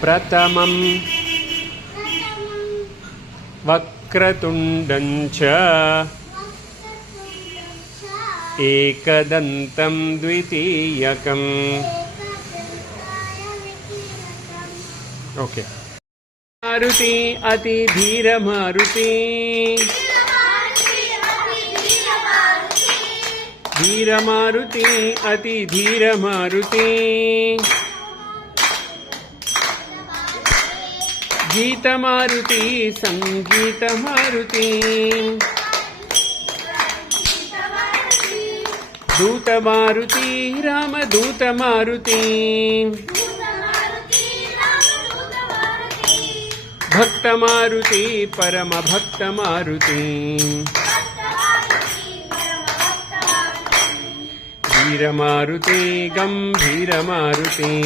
प्रथमं वक्रतुण्डं च एकदन्तं द्वितीयकम्. ओके. मारुति अति धीर मारुति, धीर मारुति अति धीर मारुति. गीत मारुति संगीत मारुति, दूत मारुति रामदूत मारुति. भक्त मारुति परम भक्त मारुति, वीर मारुति गंभीर मारुति.